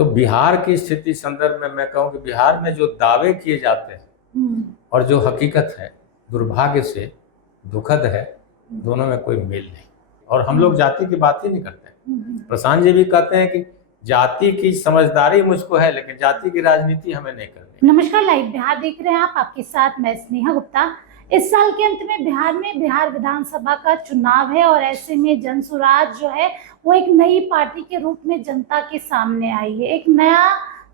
तो बिहार की स्थिति संदर्भ में मैं कहूँ कि बिहार में जो दावे किए जाते हैं और जो हकीकत है, दुर्भाग्य से दुखद है, दोनों में कोई मेल नहीं। और हम लोग जाति की बात ही नहीं करते। प्रशांत जी भी कहते हैं कि जाति की समझदारी मुझको है, लेकिन जाति की राजनीति हमें नहीं करनी। नमस्कार, लाइव बिहार देख रहे हैं आप, आपके साथ मैं स्नेहा गुप्ता। इस साल के अंत में बिहार विधानसभा का चुनाव है और ऐसे में जनसुराज जो है वो एक नई पार्टी के रूप में जनता के सामने आई है। एक नया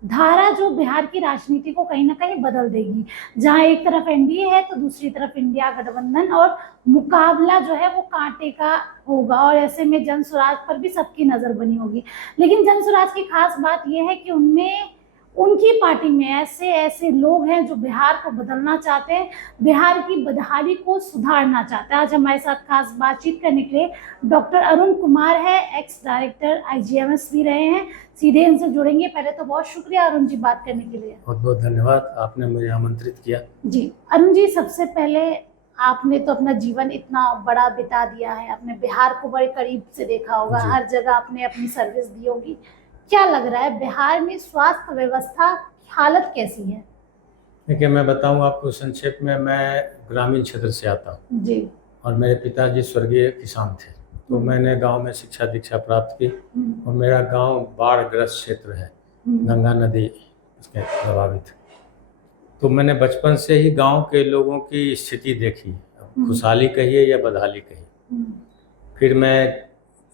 धारा जो बिहार की राजनीति को कहीं ना कहीं बदल देगी। जहां एक तरफ एनडीए है तो दूसरी तरफ इंडिया गठबंधन, और मुकाबला जो है वो कांटे का होगा। और ऐसे में जनसुराज पर भी सबकी नजर बनी होगी। लेकिन जनसुराज की खास बात यह है कि उनमें, उनकी पार्टी में ऐसे लोग हैं जो बिहार को बदलना चाहते हैं, बिहार की बदहाली को सुधारना चाहते हैं। आज हमारे साथ खास बातचीत करने के लिए डॉक्टर अरुण कुमार है, एक्स डायरेक्टर आईजीएमएस भी रहे हैं। सीधे इनसे जुड़ेंगे। पहले तो बहुत शुक्रिया अरुण जी बात करने के लिए। बहुत बहुत धन्यवाद, आपने मुझे आमंत्रित किया। जी अरुण जी, सबसे पहले आपने तो अपना जीवन इतना बड़ा बिता दिया है, आपने बिहार को बड़े करीब से देखा होगा, हर जगह आपने अपनी सर्विस दी होगी। क्या लग रहा है बिहार में स्वास्थ्य व्यवस्था की हालत कैसी है? देखिए, मैं बताऊं आपको संक्षेप में। मैं ग्रामीण क्षेत्र से आता हूं जी। और मेरे पिताजी स्वर्गीय किसान थे, तो मैंने गांव में शिक्षा दीक्षा प्राप्त की। और मेरा गांव बाढ़ग्रस्त क्षेत्र है, गंगा नदी इसके प्रभावित। तो मैंने बचपन से ही गांव के लोगों की स्थिति देखी, खुशहाली कहिए या बदहाली कहिए। फिर मैं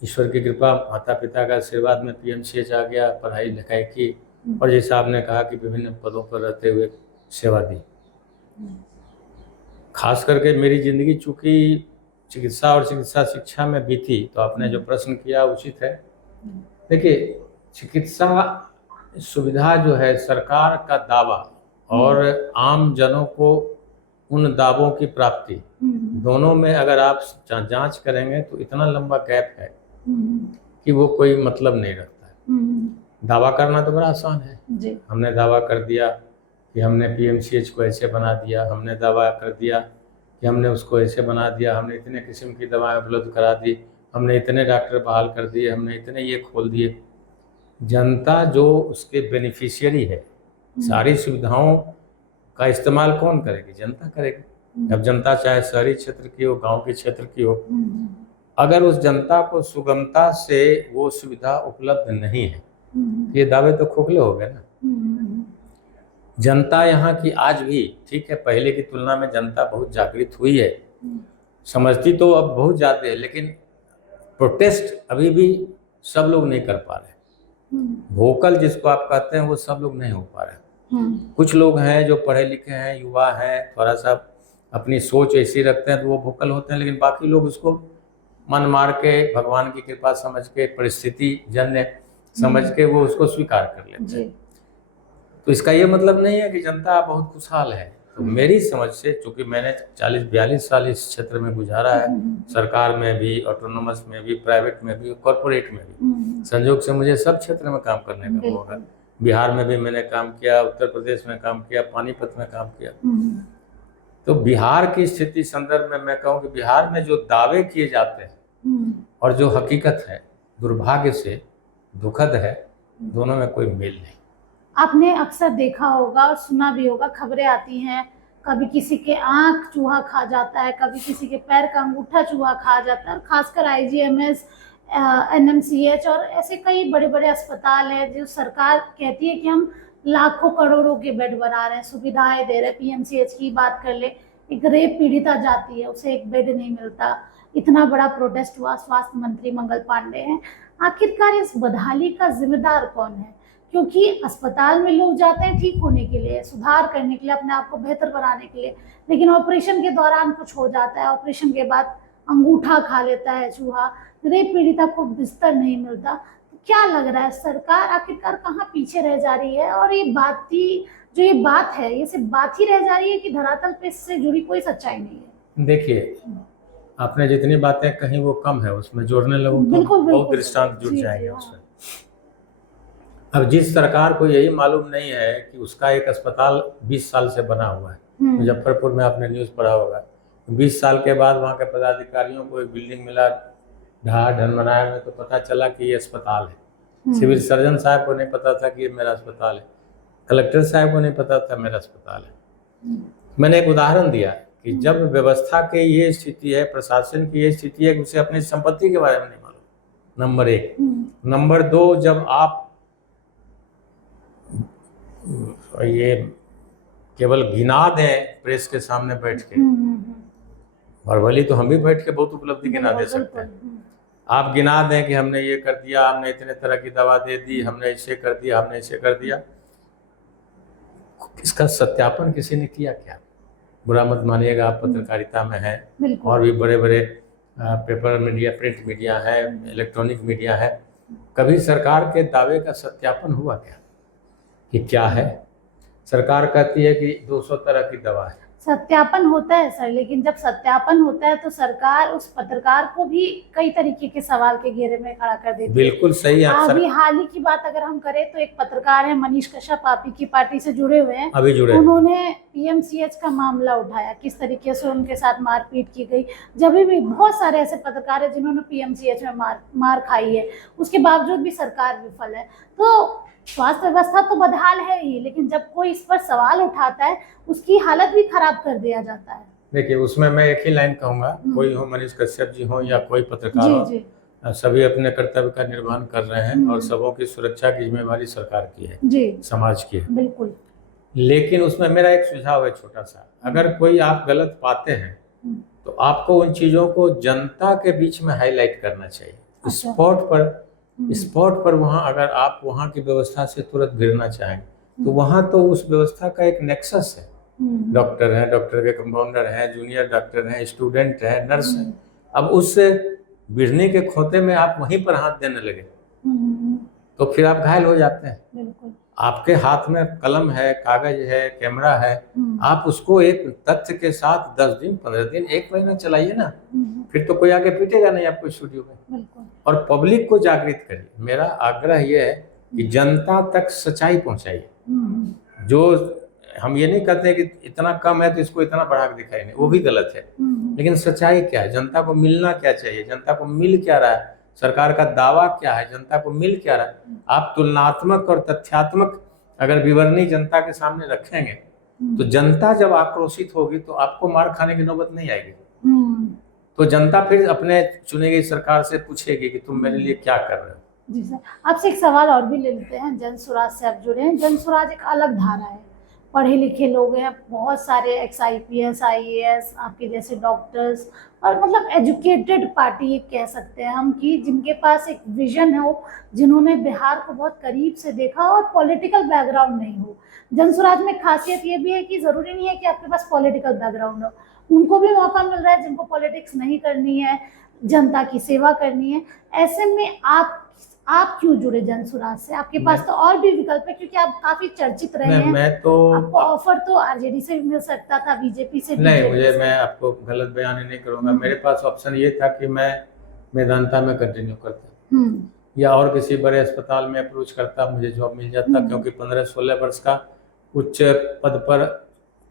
ईश्वर की कृपा, माता पिता का आशीर्वाद में पीएमसीएच आ गया, पढ़ाई लिखाई की, और जैसा आपने कहा कि विभिन्न पदों पर रहते हुए सेवा दी। खास करके मेरी जिंदगी चूंकि चिकित्सा और चिकित्सा शिक्षा में बीती, तो आपने जो प्रश्न किया उचित है। देखिए, चिकित्सा सुविधा जो है, सरकार का दावा और आम जनों को उन दावों की प्राप्ति, दोनों में अगर आप जांच करेंगे तो इतना लंबा गैप है कि वो कोई मतलब नहीं रखता है। दावा करना तो बड़ा आसान है जी। हमने दावा कर दिया कि हमने पीएमसीएच को ऐसे बना दिया, हमने दावा कर दिया कि हमने उसको ऐसे बना दिया, हमने इतने किस्म की दवाएं उपलब्ध करा दी, हमने इतने डॉक्टर बहाल कर दिए, हमने इतने ये खोल दिए। जनता जो उसके बेनिफिशियरी है, सारी सुविधाओं का इस्तेमाल कौन करेगी? जनता करेगी। अब जनता चाहे शहरी क्षेत्र की हो, गाँव के क्षेत्र की हो, अगर उस जनता को सुगमता से वो सुविधा उपलब्ध नहीं है, ये दावे तो खोखले हो गए ना। जनता यहाँ की आज भी, ठीक है, पहले की तुलना में जनता बहुत जागृत हुई है, समझती तो अब बहुत ज़्यादा है, लेकिन प्रोटेस्ट अभी भी सब लोग नहीं कर पा रहे। वोकल जिसको आप कहते हैं, वो सब लोग नहीं हो पा रहे। कुछ लोग हैं जो पढ़े लिखे हैं, युवा हैं, थोड़ा सा अपनी सोच ऐसी रखते हैं तो वो वोकल होते हैं, लेकिन बाकी लोग उसको मन मार के, भगवान की कृपा समझ के, परिस्थिति जन्य समझ के वो उसको स्वीकार कर लेते हैं। तो इसका ये मतलब नहीं है कि जनता बहुत खुशहाल है। तो मेरी समझ से, चूंकि मैंने 40-42 साल इस क्षेत्र में गुजारा है, सरकार में भी, ऑटोनोमस में भी, प्राइवेट में भी, कॉर्पोरेट में भी, संयोग से मुझे सब क्षेत्र में काम करने का मौका। बिहार में भी मैंने काम किया, उत्तर प्रदेश में काम किया, पानीपत में काम किया। तो बिहार की स्थिति संदर्भ में मैं कहूँ कि बिहार में जो दावे किए जाते हैं और जो हकीकत है, दुर्भाग्य से दुखद है, दोनों में कोई मेल नहीं। आपने अक्सर देखा होगा और सुना भी होगा, खबरें आती हैं, कभी किसी के आंख चूहा खा जाता है, कभी किसी के पैर का अंगूठा चूहा खा जाता है। खासकर आईजीएमएस, एनएमसीएच और ऐसे कई बड़े बड़े अस्पताल हैं जो सरकार कहती है कि हम लाखों करोड़ों के बेड बना रहे हैं, सुविधाएं दे रहे हैं। पीएमसीएच की बात कर ले, एक रेप पीड़िता जाती है, उसे एक बेड नहीं मिलता। इतना बड़ा प्रोटेस्ट हुआ, स्वास्थ्य मंत्री मंगल पांडे हैं। आखिरकार इस बदहाली का जिम्मेदार कौन है? क्योंकि अस्पताल में लोग जाते हैं ठीक होने के लिए, सुधार करने के लिए, अपने आप को बेहतर बनाने के लिए, लेकिन ऑपरेशन के दौरान कुछ हो जाता है, ऑपरेशन के बाद अंगूठा खा लेता है चूहा, रेप पीड़िता को बिस्तर नहीं मिलता। तो क्या लग रहा है, सरकार आखिरकार कहाँ पीछे रह जा रही है? और ये बात है, ये सिर्फ बात ही रह जा रही है कि धरातल पे इससे जुड़ी कोई सच्चाई नहीं है? देखिए, आपने जितनी बातें कही वो कम है, उसमें जोड़ने लगो तो बहुत दृष्टांत जुड़ जाएंगे उसमें। अब जिस सरकार को यही मालूम नहीं है कि उसका एक अस्पताल 20 साल से बना हुआ है, मुजफ्फरपुर में आपने न्यूज़ पढ़ा होगा, 20 साल के बाद वहाँ के पदाधिकारियों को एक बिल्डिंग मिला ढाह ढनमनाया में, तो पता चला कि ये अस्पताल है। सिविल सर्जन साहब को नहीं पता था कि ये मेरा अस्पताल है, कलेक्टर साहब को नहीं पता था मेरा अस्पताल है। मैंने एक उदाहरण दिया कि जब व्यवस्था की ये स्थिति है, प्रशासन की ये स्थिति है कि उसे अपनी संपत्ति के बारे में नहीं मालूम, नंबर 1। नंबर 2, जब आप ये केवल गिना दें प्रेस के सामने बैठ के, और भली तो हम भी बैठ के बहुत उपलब्धि गिना दे सकते हैं। आप गिना दें कि हमने ये कर दिया, हमने इतने तरह की दवा दे दी, हमने इसे कर दिया, हमने इसे कर दिया, इसका सत्यापन किसी ने किया क्या? बुरा मत मानिएगा, आप पत्रकारिता में हैं और भी बड़े बड़े पेपर मीडिया, प्रिंट मीडिया है, इलेक्ट्रॉनिक मीडिया है, कभी सरकार के दावे का सत्यापन हुआ क्या कि क्या है? सरकार कहती है कि 200 तरह की दवा है, सत्यापन होता है सर, लेकिन जब सत्यापन होता है तो सरकार उस पत्रकार को भी कई तरीके के सवाल के घेरे में खड़ा कर देती है। बिल्कुल सही है। अभी हाल ही की बात अगर हम करें तो एक पत्रकार है मनीष कश्यप, आप ही की पार्टी से जुड़े हुए हैं, अभी जुड़े, उन्होंने पीएमसीएच का मामला उठाया, किस तरीके से उनके साथ मारपीट की गई। जब भी बहुत सारे ऐसे पत्रकार हैं जिन्होंने पीएमसीएच में मार खाई है, उसके बावजूद भी सरकार विफल है। तो स्वास्थ्य व्यवस्था तो बदहाल है ही, लेकिन जब कोई इस पर सवाल उठाता है उसकी हालत भी खराब कर दिया जाता है। देखिए, उसमें मैं एक ही लाइन कहूँगा, कोई हो, मनीष कश्यप जी हो या कोई पत्रकार हो, सभी अपने कर्तव्य का निर्वहन कर रहे हैं और सबों की सुरक्षा की जिम्मेवारी सरकार की है जी, समाज की है, बिल्कुल। लेकिन उसमें मेरा एक सुझाव है छोटा सा, अगर कोई आप गलत पाते हैं तो आपको उन चीज़ों को जनता के बीच में हाईलाइट करना चाहिए। स्पॉट पर वहाँ अगर आप वहाँ की व्यवस्था से तुरंत भिड़ना चाहें तो वहाँ तो उस व्यवस्था का एक नेक्सस है, डॉक्टर हैं, डॉक्टर के कंपाउंडर हैं, जूनियर डॉक्टर हैं, स्टूडेंट हैं, नर्स हैं। अब उससे भिड़ने के खोते में आप वहीं पर हाथ देने लगे तो फिर आप घायल हो जाते हैं। बिल्कुल। आपके हाथ में कलम है, कागज है, कैमरा है, आप उसको एक तथ्य के साथ 10 दिन, 15 दिन, 1 महीना चलाइए ना, फिर तो कोई आगे पीटेगा नहीं आपको स्टूडियो में। और पब्लिक को जागृत करिए। मेरा आग्रह ये है कि जनता तक सच्चाई पहुंचाइए। जो हम ये नहीं कहते कि इतना कम है तो इसको इतना बढ़ा के दिखाई नहीं, वो भी गलत है, लेकिन सच्चाई क्या है, जनता को मिलना क्या चाहिए, जनता को मिल क्या रहा है, सरकार का दावा क्या है, जनता को मिल क्या रहा है। आप तुलनात्मक और तथ्यात्मक अगर विवरणी जनता के सामने रखेंगे तो जनता जब आक्रोशित होगी तो आपको मार खाने की नौबत नहीं आएगी। तो जनता फिर अपने चुनी गई सरकार से पूछेगी कि तुम मेरे लिए क्या कर रहे हो। जी सर, आपसे एक सवाल और भी ले लेते हैं। जन स्वराज से आप जुड़े हैं। जन स्वराज एक अलग धारा है, पढ़े लिखे लोग हैं, बहुत सारे XIPS IAS आपके जैसे डॉक्टर्स, और मतलब एजुकेटेड पार्टी कह सकते हैं हम, कि जिनके पास एक विजन हो, जिन्होंने बिहार को बहुत करीब से देखा और पॉलिटिकल बैकग्राउंड नहीं हो। जन स्वराज में खासियत ये भी है कि ज़रूरी नहीं है कि आपके पास पॉलिटिकल बैकग्राउंड हो, उनको भी मौका मिल रहा है जिनको पॉलिटिक्स नहीं करनी है, जनता की सेवा करनी है। ऐसे में आप क्यों जुड़े जन स्वराज से? आपके पास तो और भी विकल्प है, क्योंकि आप काफी चर्चित रहे हैं। मैं तो आपको ऑफर तो आरजेडी से भी मिल सकता था, बीजेपी से भी। नहीं, मैं आपको गलत बयान नहीं करूंगा। मेरे पास ऑप्शन ये था कि मैं मेदांता में कंटिन्यू करता या और किसी बड़े अस्पताल में अप्रोच करता, मुझे जॉब मिल जाता, क्योंकि 15-16 वर्ष का उच्च पद पर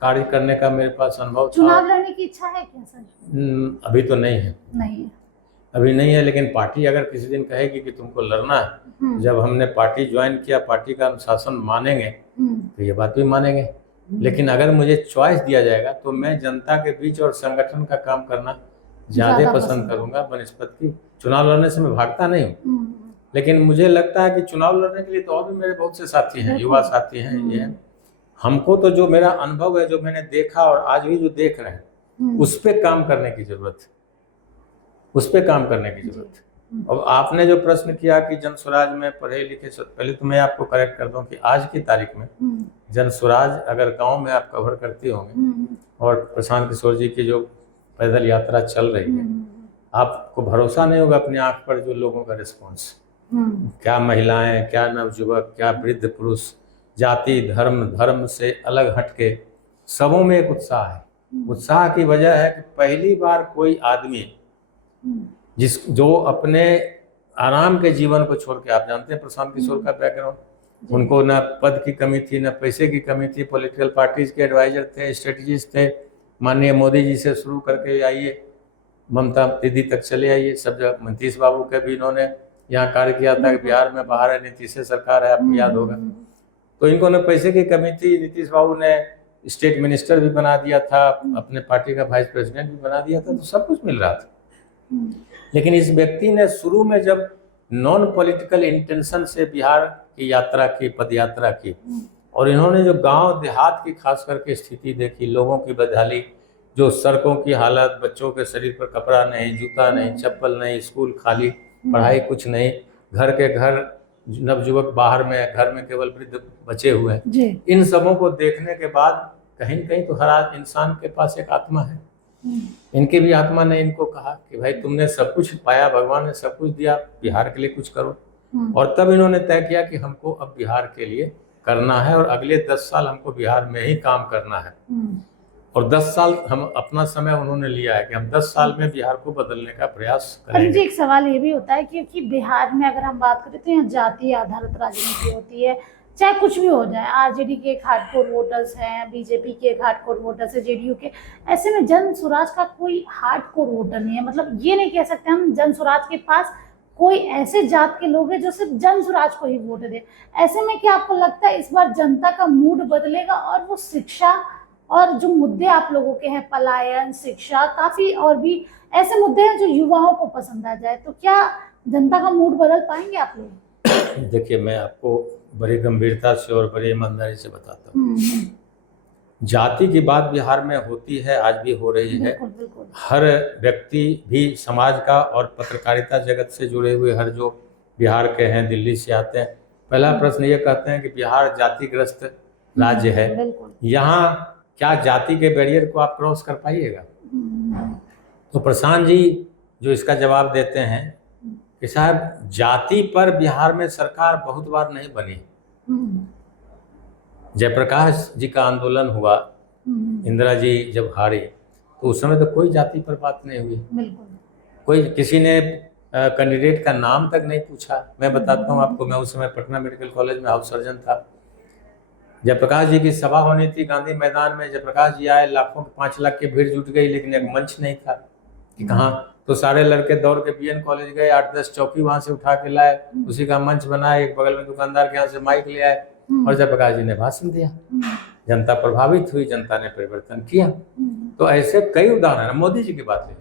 कार्य करने का मेरे पास अनुभव था। चुनाव लड़ने की इच्छा है क्या सर? अभी तो नहीं है। अभी नहीं है, लेकिन पार्टी अगर किसी दिन कहेगी कि तुमको लड़ना है, जब हमने पार्टी ज्वाइन किया, पार्टी का अनुशासन मानेंगे तो ये बात भी मानेंगे। लेकिन अगर मुझे चॉइस दिया जाएगा तो मैं जनता के बीच और संगठन का काम करना ज़्यादा पसंद करूंगा बनस्पत की चुनाव लड़ने से। मैं भागता नहीं हूँ, लेकिन मुझे लगता है कि चुनाव लड़ने के लिए तो और भी मेरे बहुत से साथी हैं, युवा साथी हैं। ये हमको तो जो मेरा अनुभव है, जो मैंने देखा और आज भी जो देख रहे हैं, उस पर काम करने की जरूरत है, उस पर काम करने की जरूरत है। अब आपने जो प्रश्न किया कि जन स्वराज में पढ़े लिखे, पहले तो मैं आपको करेक्ट कर दूं कि आज की तारीख में जन स्वराज अगर गांव में आप कवर करते होंगे और प्रशांत किशोर जी की जो पैदल यात्रा चल रही है, आपको भरोसा नहीं होगा अपनी आंख पर जो लोगों का रिस्पॉन्स, क्या महिलाएं, क्या नवयुवक, क्या वृद्ध पुरुष, जाति धर्म से अलग हटके सबों में एक उत्साह है। उत्साह की वजह है कि पहली बार कोई आदमी जो अपने आराम के जीवन को छोड़ के, आप जानते हैं प्रशांत किशोर का बैकग्राउंड, उनको न पद की कमी थी, न पैसे की कमी थी, पॉलिटिकल पार्टीज के एडवाइजर थे, स्ट्रेटजिस्ट थे, माननीय मोदी जी से शुरू करके आइए ममता दीदी तक चले आइए, सब जगह मंतीश बाबू के भी इन्होंने यहाँ कार्य किया था कि बिहार में बाहर है नीतीश सरकार है, आपको याद होगा। तो इनको न पैसे की कमी थी, नीतीश बाबू ने स्टेट मिनिस्टर भी बना दिया था, अपने पार्टी का वाइस प्रेसिडेंट भी बना दिया था, तो सब कुछ मिल रहा था। लेकिन इस व्यक्ति ने शुरू में जब नॉन पॉलिटिकल इंटेंशन से बिहार की यात्रा की, पद यात्रा की, और इन्होंने जो गांव देहात की खास करके स्थिति देखी, लोगों की बदहाली, जो सड़कों की हालत, बच्चों के शरीर पर कपड़ा नहीं, जूता नहीं, चप्पल नहीं, स्कूल खाली, पढ़ाई कुछ नहीं, घर के घर नवयुवक बाहर में, घर में केवल वृद्ध बचे हुए हैं। इन सबों को देखने के बाद कहीं न कहीं तो हर इंसान के पास एक आत्मा है। इनकी भी आत्मा ने इनको कहा कि भाई तुमने सब कुछ पाया, भगवान ने सब कुछ दिया, बिहार के लिए कुछ करो। और तब इन्होंने तय किया कि हमको अब बिहार के लिए करना है और अगले 10 साल हमको बिहार में ही काम करना है। और 10 साल हम अपना समय उन्होंने लिया है कि हम 10 साल में बिहार को बदलने का प्रयास करेंगे। एक सवाल ये भी होता है क्योंकि बिहार में अगर हम बात करें तो यहाँ जाति आधारित राजनीति होती है, चाहे कुछ भी हो जाए। आरजेडी के एक हार्डकोर वोटर्स हैं, बीजेपी के एक हार्डकोर वोटर्स है, जेडीयू के। ऐसे में जन स्वराज का कोई हार्डकोर वोटर नहीं है। मतलब ये नहीं कह सकते हम जन स्वराज के पास कोई ऐसे जात के लोग हैं जो सिर्फ जन स्वराज को ही वोट दे। ऐसे में क्या आपको लगता है इस बार जनता का मूड बदलेगा और वो शिक्षा और जो मुद्दे आप लोगों के हैं, पलायन, शिक्षा, काफी और भी ऐसे मुद्दे हैं जो युवाओं को पसंद आ जाए, तो क्या जनता का मूड बदल पाएंगे आप लोग? देखिए, मैं आपको बड़ी गंभीरता से और बड़ी ईमानदारी से बताता हूँ। जाति की बात बिहार में होती है, आज भी हो रही है। बिल्कुल। हर व्यक्ति भी समाज का और पत्रकारिता जगत से जुड़े हुए हर जो बिहार के हैं, दिल्ली से आते हैं, पहला प्रश्न ये कहते हैं कि बिहार जातिग्रस्त राज्य है, यहाँ क्या जाति के बैरियर को आप क्रॉस कर पाइएगा? तो प्रशांत जी जो इसका जवाब देते हैं कि साहब जाति पर बिहार में सरकार बहुत बार नहीं बनी। जयप्रकाश जी का आंदोलन हुआ, इंदिरा जी जब हारी तो उस समय तो कोई जाति पर बात नहीं हुई। कोई किसी ने कैंडिडेट का नाम तक नहीं पूछा। मैं बताता हूँ आपको, मैं उस समय पटना मेडिकल कॉलेज में हाउस सर्जन था। जयप्रकाश जी की सभा होनी थी गांधी मैदान में, जयप्रकाश जी आए, लाखों 5 लाख की भीड़ जुट गई, लेकिन एक मंच नहीं था कि कहाँ। तो सारे लड़के दौड़ के बीएन कॉलेज गए, 8-10 चौकी वहां से उठा के लाए, उसी का मंच बनाए, एक बगल में दुकानदार के यहाँ से माइक ले आए और जयप्रकाश जी ने भाषण दिया। जनता प्रभावित हुई, जनता ने परिवर्तन किया। तो ऐसे कई उदाहरण। मोदी जी की बात है,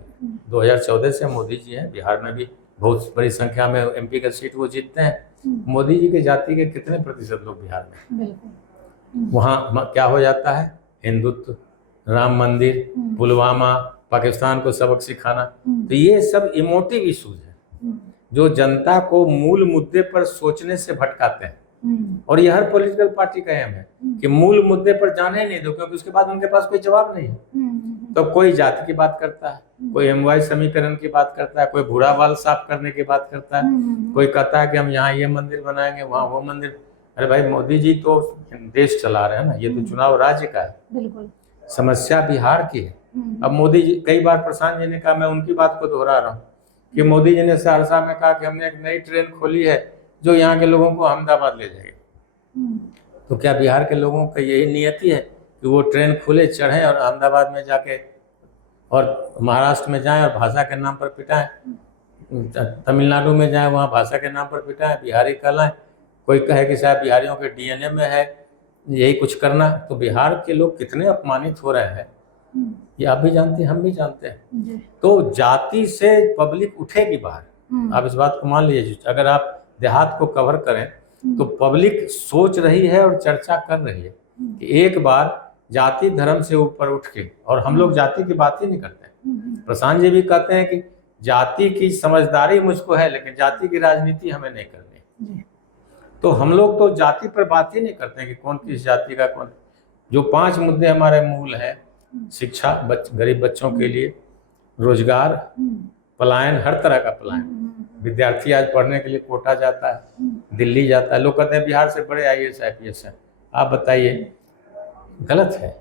2014 से मोदी जी हैं, बिहार में भी बहुत बड़ी संख्या में MP का सीट वो जीतते हैं। मोदी जी के जाति के कितने प्रतिशत लोग बिहार में? वहाँ क्या हो जाता है? हिंदुत्व, राम मंदिर, पुलवामा, पाकिस्तान को सबक सिखाना। तो ये सब इमोटिव इश्यूज हैं जो जनता को मूल मुद्दे पर सोचने से भटकाते हैं। और यह हर पॉलिटिकल पार्टी का एम है कि मूल मुद्दे पर जाने ही नहीं दो, क्योंकि उसके बाद उनके पास कोई जवाब नहीं है। तो कोई जाति की बात करता है, कोई MY समीकरण की बात करता है, कोई भूरा बाल साफ करने की बात करता है, कोई कहता है कि हम यहाँ ये मंदिर बनाएंगे, वहाँ वो मंदिर। अरे भाई, मोदी जी तो देश चला रहे हैं ना, ये तो चुनाव राज्य का है। बिल्कुल। समस्या बिहार की है। अब मोदी जी, कई बार प्रशांत जी ने कहा, मैं उनकी बात को दोहरा रहा हूँ कि मोदी जी ने सहरसा में कहा कि हमने एक नई ट्रेन खोली है जो यहाँ के लोगों को अहमदाबाद ले जाएगी। तो क्या बिहार के लोगों का यही नियति है कि वो ट्रेन खुले, चढ़ें और अहमदाबाद में जाके और महाराष्ट्र में जाएं और भाषा के नाम पर पिटाएं, तमिलनाडु में जाएं वहाँ भाषा के नाम पर पिटाएं, बिहारी कहलाएं? कोई कहे कि शायद बिहारियों के DNA में है यही कुछ करना। तो बिहार के लोग कितने अपमानित हो रहे हैं ये आप भी जानते हैं, हम भी जानते हैं। तो जाति से पब्लिक उठेगी बाहर, आप इस बात को मान लीजिए। अगर आप देहात को कवर करें तो पब्लिक सोच रही है और चर्चा कर रही है कि एक बार जाति धर्म से ऊपर उठ के, और हम लोग जाति की बात ही नहीं करते। प्रशांत जी भी कहते हैं कि जाति की समझदारी मुझको है, लेकिन जाति की राजनीति हमें नहीं करनी। तो हम लोग तो जाति पर बात ही नहीं करते कि कौन किस जाति का कौन। जो 5 मुद्दे हमारे मूल हैं, शिक्षा, गरीब बच्चों के लिए, रोजगार, पलायन, हर तरह का पलायन। विद्यार्थी आज पढ़ने के लिए कोटा जाता है, दिल्ली जाता है। लोग कहते हैं बिहार से बड़े IAS IPS हैं। आप बताइए, गलत है।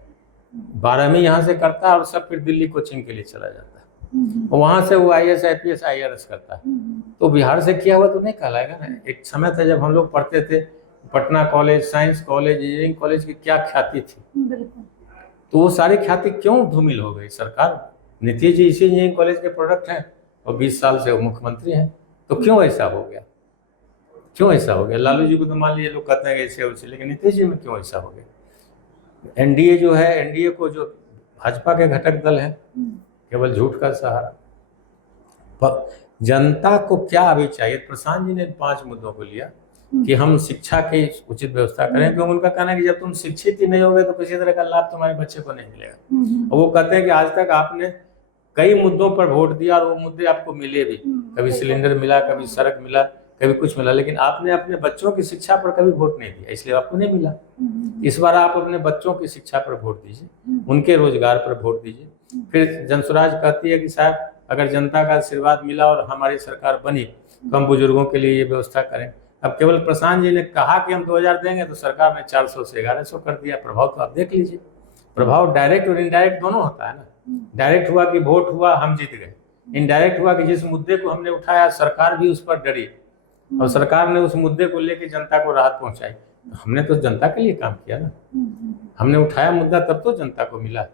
12वीं यहाँ से करता है और सब फिर दिल्ली कोचिंग के लिए चला जाता है, और वहाँ से वो IAS IPS IRS करता है। तो बिहार से किया हुआ तो नहीं कहलाएगा ना। एक समय था जब हम लोग पढ़ते थे, Patna college, science college, engineering college की क्या ख्याति थी। तो वो सारी ख्याति क्यों धूमिल हो गई? सरकार, नीतीश जी इसी इंजीनियरिंग कॉलेज के प्रोडक्ट हैं और 20 साल से वो मुख्यमंत्री हैं। तो क्यों ऐसा हो गया? क्यों ऐसा हो गया? लालू जी को तो मान लीजिए लोग कहते हैं कि ऐसे वैसे, लेकिन नीतीश जी में क्यों ऐसा हो गया? एनडीए जो है, एनडीए को जो भाजपा के घटक दल है, केवल झूठ का सहारा। पर जनता को क्या अभी चाहिए? प्रशांत जी ने 5 मुद्दों को लिया कि हम शिक्षा की उचित व्यवस्था करें, क्योंकि उनका कहना है कि जब तुम शिक्षित ही नहीं होगे तो किसी तरह का लाभ तुम्हारे बच्चे को नहीं मिलेगा। और वो कहते हैं कि आज तक आपने कई मुद्दों पर वोट दिया और वो मुद्दे आपको मिले भी, कभी सिलेंडर मिला, कभी सड़क मिला, कभी कुछ मिला, लेकिन आपने अपने बच्चों की शिक्षा पर कभी वोट नहीं दिया, इसलिए आपको नहीं मिला। इस बार आप अपने बच्चों की शिक्षा पर वोट दीजिए, उनके रोजगार पर वोट दीजिए। फिर जनसुराज कहती है कि साहब अगर जनता का आशीर्वाद मिला और हमारी सरकार बनी तो हम बुजुर्गों के लिए ये व्यवस्था करें। अब केवल प्रशांत जी ने कहा कि हम 2000 देंगे तो सरकार ने 400 से 1100 कर दिया। प्रभाव तो आप देख लीजिए, प्रभाव डायरेक्ट और इनडायरेक्ट दोनों होता है ना। डायरेक्ट हुआ कि वोट हुआ, हम जीत गए। इनडायरेक्ट हुआ कि जिस मुद्दे को हमने उठाया सरकार भी उस पर डरी और सरकार ने उस मुद्दे को लेकर जनता को राहत पहुंचाई। तो हमने तो जनता के लिए काम किया ना, हमने उठाया मुद्दा तब तो जनता को मिला।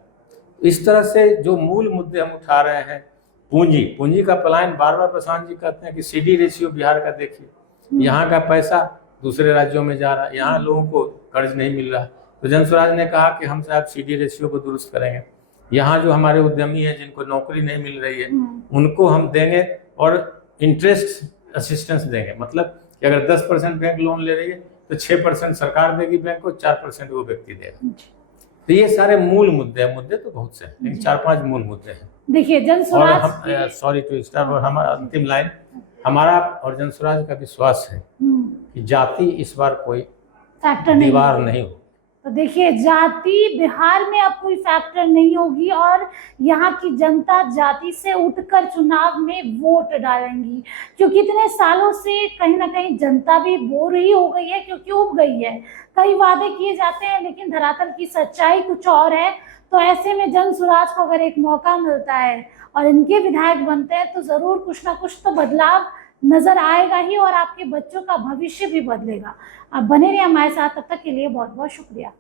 इस तरह से जो मूल मुद्दे हम उठा रहे हैं, पूंजी का पलायन, बार बार प्रशांत जी कहते हैं कि सीडी रेशियो बिहार का देखिए, यहाँ का पैसा दूसरे राज्यों में जा रहा है, यहाँ लोगों को कर्ज नहीं मिल रहा। तो जनसुराज ने कहा कि हम साहब सीडी रेशियो को दुरुस्त करेंगे, यहाँ जो हमारे उद्यमी हैं जिनको नौकरी नहीं मिल रही है उनको हम देंगे और इंटरेस्ट असिस्टेंस देंगे। मतलब कि अगर 10% बैंक लोन ले रही है तो 6% सरकार देगी बैंक को, 4% वो व्यक्ति देगा। तो ये सारे मूल मुद्दे हैं, मुद्दे तो बहुत से हैं लेकिन 4-5 मूल मुद्दे हैं। देखिए जनसुराज, सॉरी टू स्टॉप, और हमारा अंतिम लाइन, हमारा और जनसुराज का विश्वास है कि जाति इस बार कोई फैक्टर दीवार नहीं हो। तो देखिए जाति बिहार में अब कोई फैक्टर नहीं होगी और यहाँ की जनता जाति से उठकर चुनाव में वोट डालेंगी, क्योंकि इतने सालों से कहीं ना कहीं जनता भी बोर ही हो गई है, क्योंकि उब गई है। कई वादे किए जाते हैं लेकिन धरातल की सच्चाई कुछ और है। तो ऐसे में जनसुराज को अगर एक मौका मिलता है और इनके विधायक बनते हैं तो जरूर कुछ ना कुछ तो बदलाव नजर आएगा ही और आपके बच्चों का भविष्य भी बदलेगा। आप बने रहिए हमारे साथ, तब तक के लिए बहुत बहुत शुक्रिया।